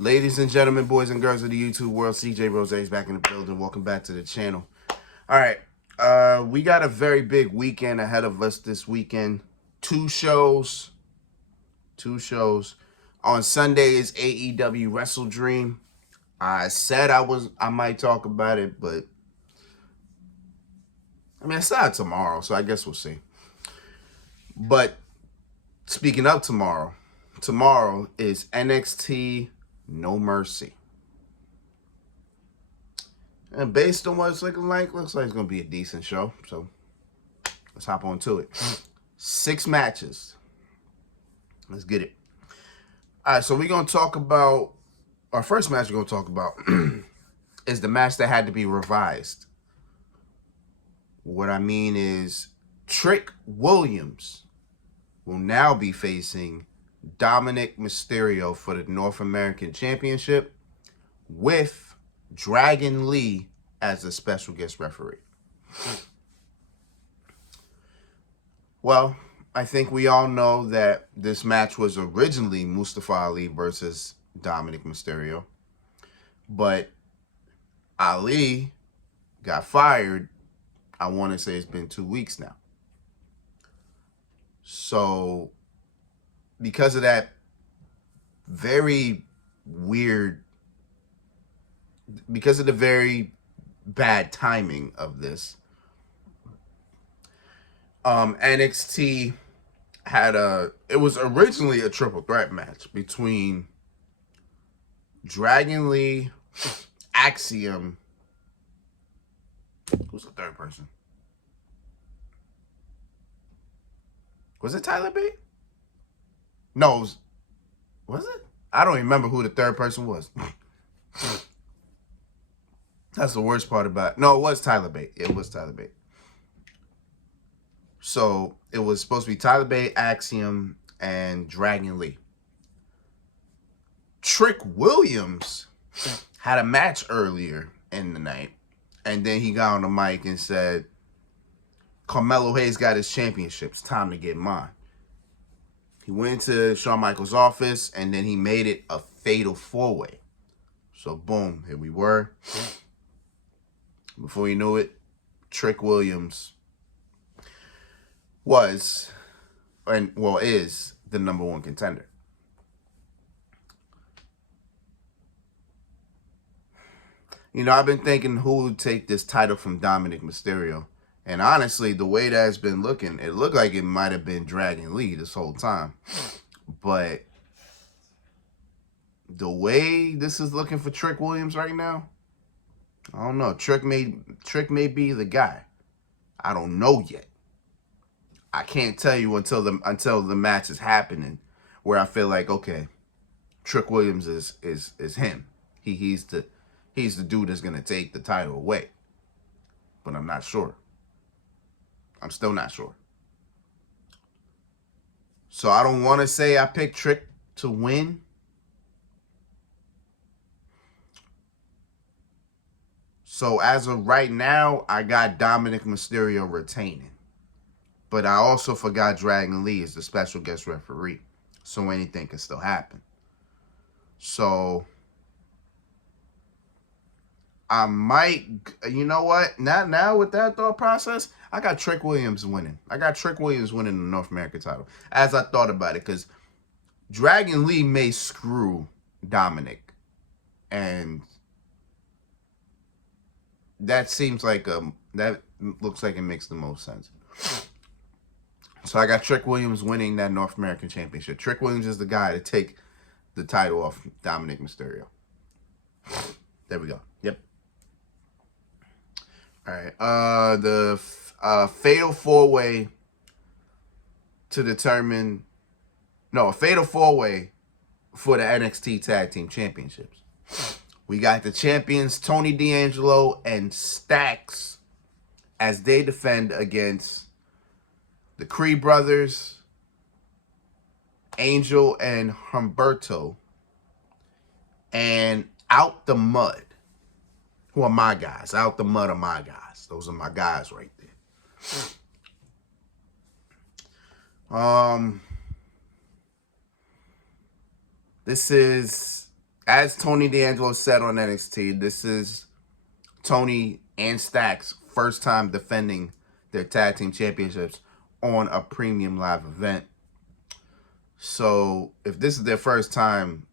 Ladies and gentlemen, boys and girls of the YouTube world, CJ Rose is back in the building. Welcome back to the channel. All right, we got a very big weekend ahead of us this weekend. Two shows. On Sunday is AEW Wrestle Dream. I said I might talk about it, but I said tomorrow, so I guess we'll see. But speaking of tomorrow is NXT No Mercy. And based on what it's looking like, looks like it's going to be a decent show. So let's hop on to it. 6 matches. Let's get it. All right, so we're going to talk about, our first match we're going to talk about is the match that had to be revised. What I mean is Trick Williams will now be facing Dominic Mysterio for the North American Championship with Dragon Lee as a special guest referee. Well, I think we all know that this match was originally Mustafa Ali versus Dominic Mysterio. But Ali got fired, I want to say it's been 2 weeks now. So, because of that very weird, because of the very bad timing of this, NXT had it was originally a triple threat match between Dragon Lee, Axiom, who's the third person? Was it Tyler Bate? No, was it? I don't even remember who the third person was. That's the worst part about it. No, it was Tyler Bate. It was Tyler Bate. So it was supposed to be Tyler Bate, Axiom, and Dragon Lee. Trick Williams had a match earlier in the night, and then he got on the mic and said, Carmelo Hayes got his championship. It's time to get mine. He went to Shawn Michaels' office, and then he made it a fatal 4-way. So, boom, here we were. Before you knew it, Trick Williams was, is the #1 contender. You know, I've been thinking who would take this title from Dominic Mysterio. And honestly, the way that's been looking, it looked like it might have been Dragon Lee this whole time. But the way this is looking for Trick Williams right now, I don't know. Trick may be the guy. I don't know yet. I can't tell you until the match is happening, where I feel like, okay, Trick Williams is him. He's the dude that's gonna take the title away. But I'm not sure. I'm still not sure. So I don't want to say I picked Trick to win. So as of right now, I got Dominic Mysterio retaining. But I also forgot Dragon Lee is the special guest referee. So anything can still happen. So I might, you know what? Now with that thought process, I got Trick Williams winning. I got Trick Williams winning the North American title. As I thought about it, because Dragon Lee may screw Dominic. And that seems like, that looks like it makes the most sense. So I got Trick Williams winning that North American Championship. Trick Williams is the guy to take the title off Dominic Mysterio. There we go. Yep. All right. The fatal 4-way to determine, a fatal 4-way for the NXT Tag Team Championships. We got the champions Tony D'Angelo and Stax as they defend against the Creed brothers, Angel and Humberto, and Out the Mud. Who are my guys? Out the Mud are my guys. Those are my guys right there. This is as Tony D'Angelo said on NXT, this is Tony and Stacks' first time defending their tag team championships on a premium live event. So if this is their first time,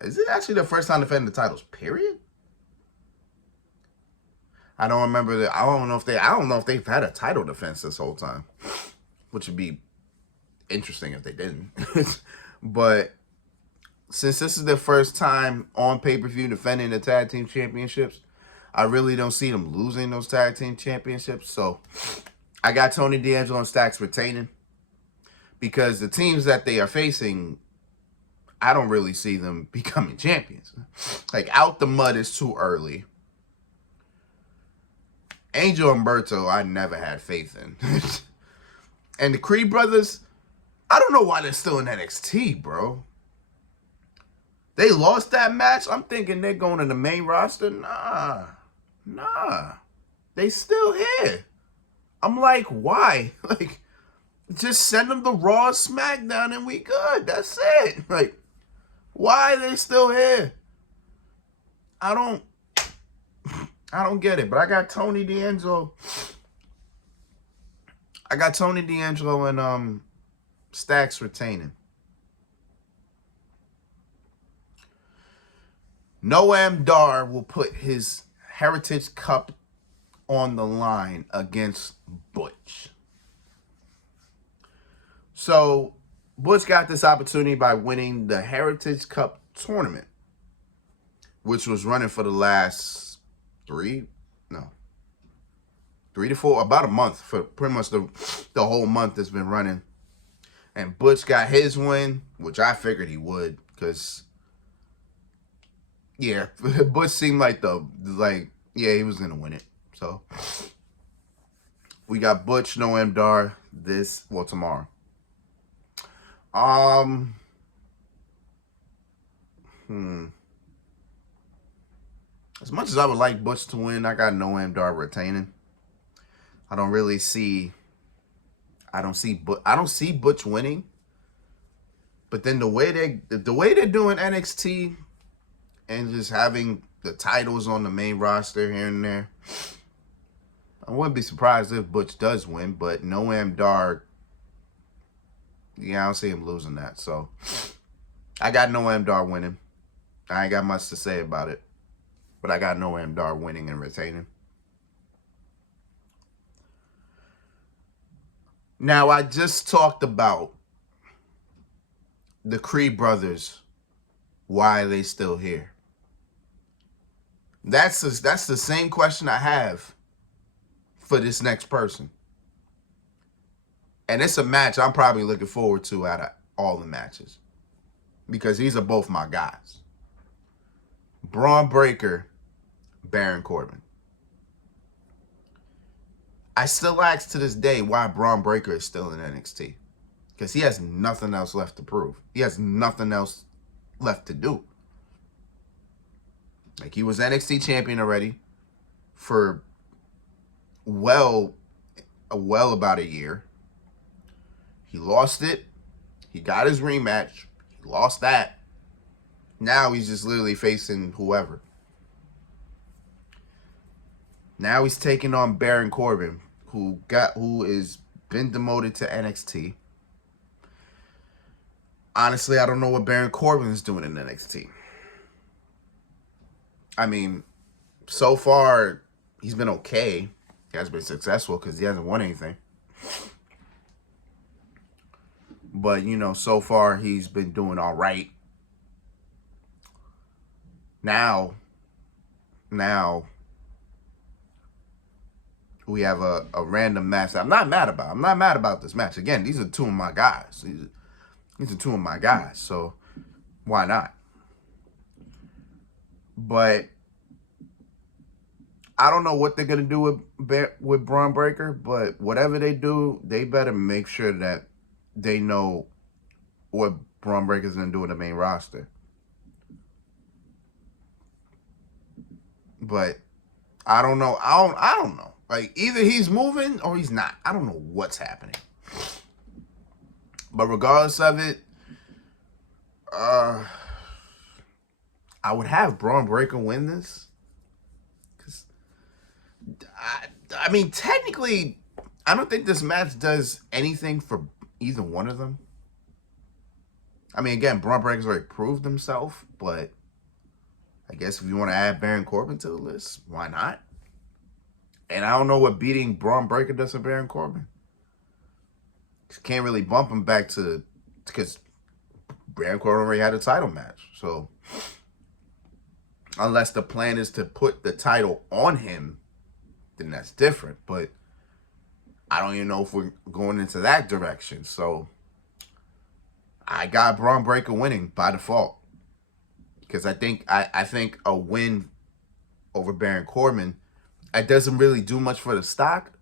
is it actually their first time defending the titles? Period. I don't remember that. I don't know if they've had a title defense this whole time, which would be interesting if they didn't. But since this is their first time on pay-per-view defending the tag team championships, I really don't see them losing those tag team championships. So I got Tony D'Angelo and Stacks retaining, because the teams that they are facing, I don't really see them becoming champions. Like, out the mud is too early. Angel Umberto, I never had faith in. And the Creed brothers, I don't know why they're still in NXT, bro. They lost that match. I'm thinking they're going to the main roster. Nah. They still here. I'm like, why? Like, just send them to Raw, SmackDown, and we good. That's it. Like, why are they still here? I don't get it. But I got Tony D'Angelo. And Stacks retaining. Noam Dar will put his Heritage Cup on the line against Butch. So Butch got this opportunity by winning the Heritage Cup tournament, which was running for the last 3 to 4, about a month, for pretty much the whole month it's been running. And Butch got his win, which I figured he would, because, yeah, Butch seemed like he was going to win it. So we got Butch, Noam Dar tomorrow. As much as I would like Butch to win, I got Noam Dar retaining. I don't see Butch winning. But then the way they're doing NXT and just having the titles on the main roster here and there, I wouldn't be surprised if Butch does win. But Noam Dar, I don't see him losing that. So I got Noam Dar winning. I ain't got much to say about it, but I got Noam Dar winning and retaining. Now, I just talked about the Creed brothers. Why are they still here? That's the same question I have for this next person. And it's a match I'm probably looking forward to out of all the matches, because these are both my guys. Braun Breaker, Baron Corbin. I still ask to this day why Braun Breaker is still in NXT. Because he has nothing else left to prove. He has nothing else left to do. Like, he was NXT champion already for well about a year. He lost it. He got his rematch. He lost that. Now he's just literally facing whoever. Now he's taking on Baron Corbin, who is been demoted to NXT. Honestly, I don't know what Baron Corbin is doing in NXT. I mean, so far he's been okay. He hasn't been successful because he hasn't won anything. But, so far he's been doing all right. Now we have a random match that I'm not mad about. I'm not mad about this match. Again, these are two of my guys. These are two of my guys, so why not? But I don't know what they're going to do with Braun Breaker, but whatever they do, they better make sure that they know what Braun Breaker is going to do with the main roster. But I don't know. I don't know. Like, either he's moving or he's not. I don't know what's happening. But regardless of it, I would have Braun Breaker win this. Because, I mean, technically, I don't think this match does anything for either one of them. I mean, again, Braun Breaker's already proved himself, but I guess if you want to add Baron Corbin to the list, why not? And I don't know what beating Braun Breaker does to Baron Corbin. Can't really bump him back to, because Baron Corbin already had a title match. So unless the plan is to put the title on him, then that's different. But I don't even know if we're going into that direction. So I got Braun Breaker winning by default. Because I think a win over Baron Corbin, it doesn't really do much for the stock,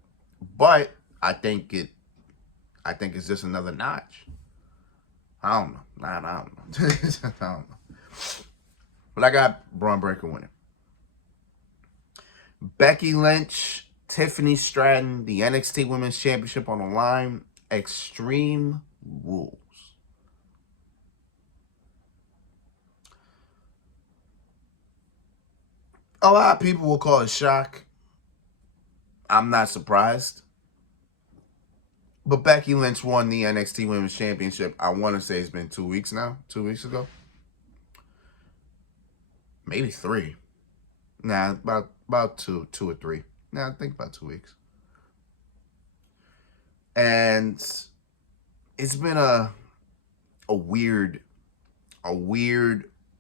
but I think it's just another notch. I don't know. I don't know. I don't know. But I got Braun Breaker winning. Becky Lynch, Tiffany Stratton, the NXT Women's Championship on the line. Extreme Rules. A lot of people will call it shock. I'm not surprised. But Becky Lynch won the NXT Women's Championship. I want to say it's been 2 weeks now. 2 weeks ago. Maybe 3. Nah, about two or 3. Nah, I think about 2 weeks. And it's been a weird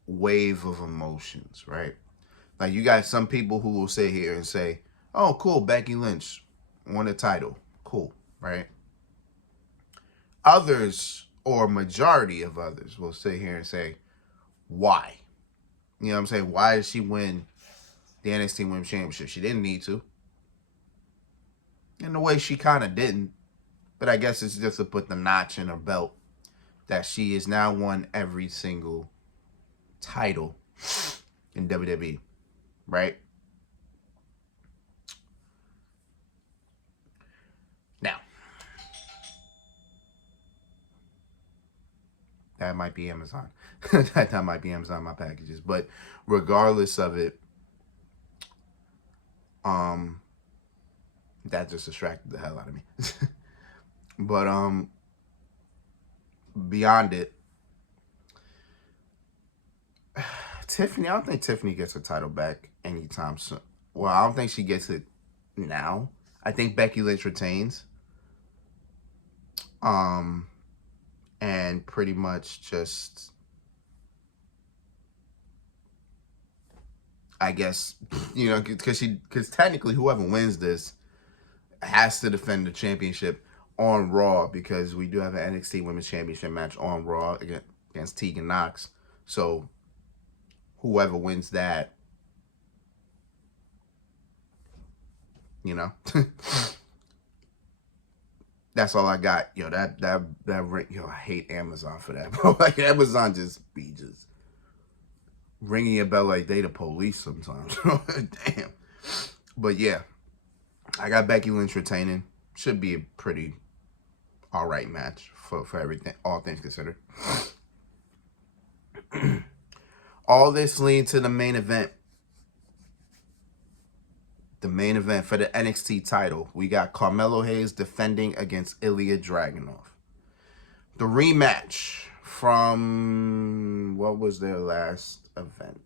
wave of emotions, right? Like, you got some people who will sit here and say, oh, cool, Becky Lynch won a title. Cool, right? Others, or majority of others, will sit here and say, why? You know what I'm saying? Why did she win the NXT Women's Championship? She didn't need to. In a way, she kind of didn't. But I guess it's just to put the notch in her belt that she has now won every single title in WWE, right? Now, that might be Amazon. that might be Amazon, my packages. But regardless of it, that just distracted the hell out of me. But beyond it, Tiffany, I don't think Tiffany gets her title back anytime soon. Well, I don't think she gets it now. I think Becky Lynch retains. And pretty much just, I guess, you know, because technically whoever wins this has to defend the championship on Raw, because we do have an NXT Women's Championship match on Raw against Tegan Nox. So whoever wins that, you know, that's all I got. Yo, yo, I hate Amazon for that, bro. Like, Amazon just ringing your bell like they the police sometimes. Damn. But yeah, I got Becky Lynch retaining. Should be a pretty all right match for everything, all things considered. All this leads to the main event. The main event for the NXT title. We got Carmelo Hayes defending against Ilya Dragunov. The rematch from, what was their last event?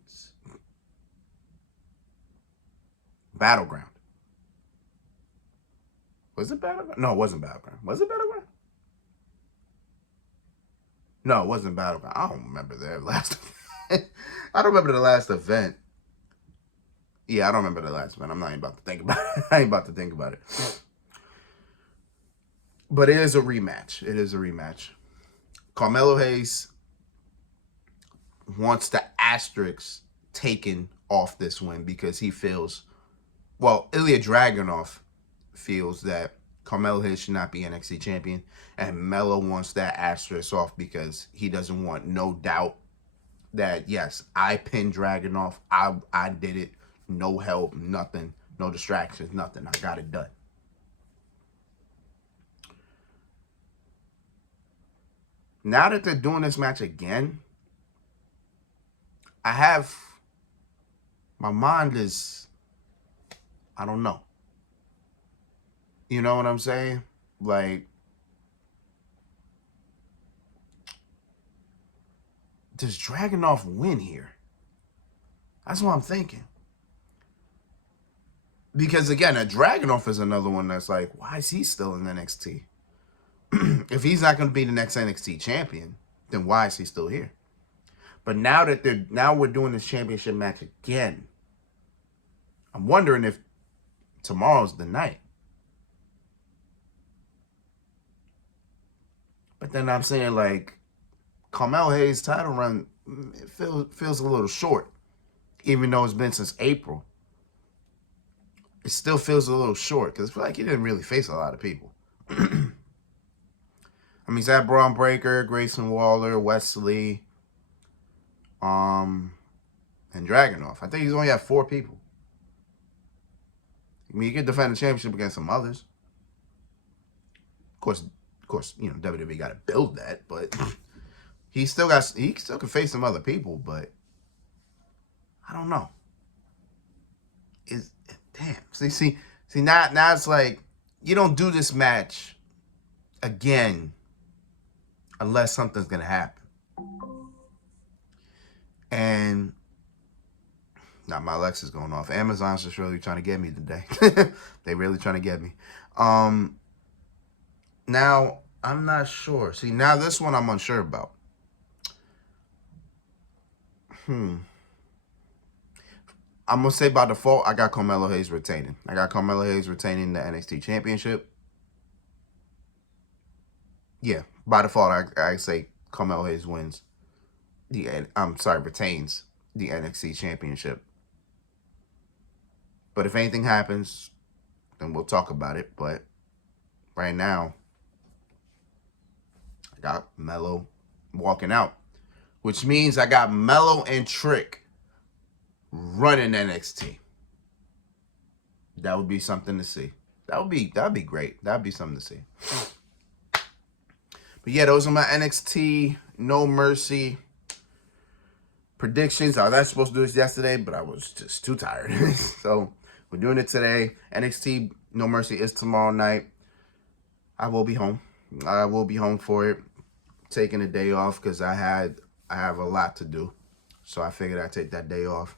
Battleground. Was it Battleground? No, it wasn't Battleground. Was it Battleground? No, it wasn't Battleground. I don't remember their last event. I don't remember the last event. Yeah, I don't remember the last one. I'm not even about to think about it. I ain't about to think about it. But it is a rematch. It is a rematch. Carmelo Hayes wants the asterisk taken off this win because he feels, well, Ilya Dragunov feels that Carmelo Hayes should not be NXT champion, and Melo wants that asterisk off because he doesn't want no doubt that, yes, I pinned Dragunov. I did it. No help, nothing, no distractions, nothing. I got it done. Now that they're doing this match again, I have my mind is, I don't know. You know what I'm saying? Like, does Dragunov win here? That's what I'm thinking. Because again, a Dragunov is another one that's like, why is he still in NXT? If he's not going to be the next NXT champion, then why is he still here? But now we're doing this championship match again. I'm wondering if tomorrow's the night. But then I'm saying, like, Carmelo Hayes' title run, it feels a little short, even though it's been since April. It still feels a little short because I feel like he didn't really face a lot of people. I mean, he's had Braun Breaker, Grayson Waller, Wesley, and Dragunov. I think he's only had 4 people. I mean, you could defend the championship against some others. Of course, you know, WWE got to build that, but he still can face some other people, but I don't know. Damn. See, now it's like you don't do this match again unless something's gonna happen. And now my Alexa's going off. Amazon's just really trying to get me today. They really trying to get me. Now I'm not sure. See, now this one I'm unsure about. I'm gonna say by default, I got Carmelo Hayes retaining. I got Carmelo Hayes retaining the NXT Championship. Yeah, by default, I say Carmelo Hayes wins retains the NXT Championship. But if anything happens, then we'll talk about it. But right now, I got Melo walking out, which means I got Melo and Trick running NXT. That would be something to see. That'd be great. That'd be something to see. But yeah, those are my NXT No Mercy predictions. I was supposed to do this yesterday, but I was just too tired. So we're doing it today. NXT No Mercy is tomorrow night. I will be home. I will be home for it. Taking a day off because I have a lot to do. So I figured I'd take that day off.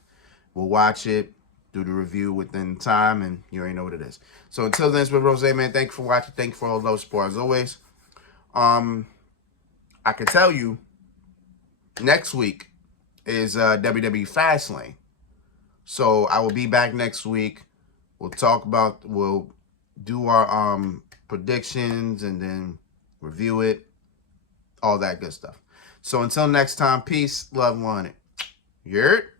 We'll watch it, do the review within time, and you already know what it is. So until then, it's with Rose, man. Thank you for watching. Thank you for all the love support as always. I can tell you next week is WWE Fastlane. So I will be back next week. We'll do our predictions and then review it. All that good stuff. So until next time, peace, love, want it. Yurt.